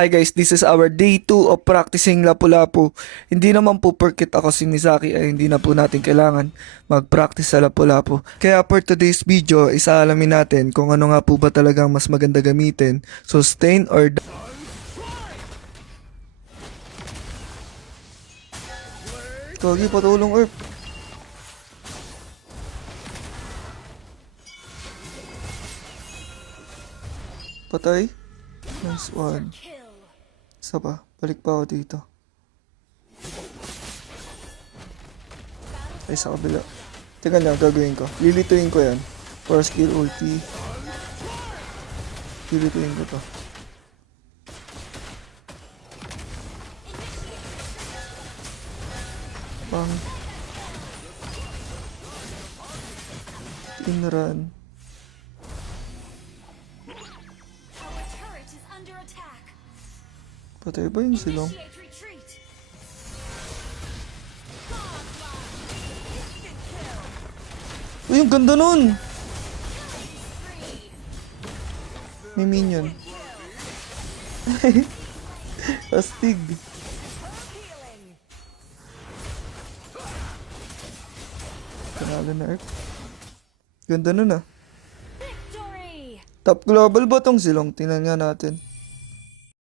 Hi guys, this is our day 2 of practicing Lapu-Lapu. Hindi naman po porket ako si Misaki ay hindi na po natin kailangan mag-practice sa Lapu-Lapu. Kaya for today's video, isaalamin natin kung ano nga po ba talagang mas maganda gamitin. Sustain or Kagi, patulong Earth. Patay. Nice one. Isa pa. Balik pa ako dito. Ay, sa kabila. Teka lang, gagawin ko. Lilituin ko yan. For skill ulti. Lilituin ko to. Pang. Inrun. Patay ba yung silong? Uy, ang ganda nun! May minion. Astig. Panalo na Earth. Ganda nun ah. Top global ba tong silong? Tingnan nga natin.